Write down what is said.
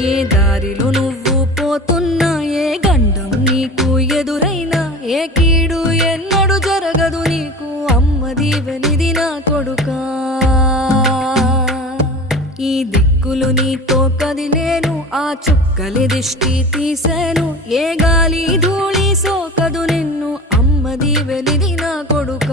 ఏ దారిలో నువ్వు పోతున్నా, ఏ గండం నీకు ఎదురైనా, ఏ కీడు ఎన్నడు జరగదు నీకు, అమ్మ దీవెనిది నా కొడుకా. ఈ దిక్కులు నీతో కదిలేను, ఆ చుక్కలి దిష్టి తీసేను, ఏ గాలి ధూళి సోకదు నిన్ను, అమ్మ దీవెనిది నా కొడుకా.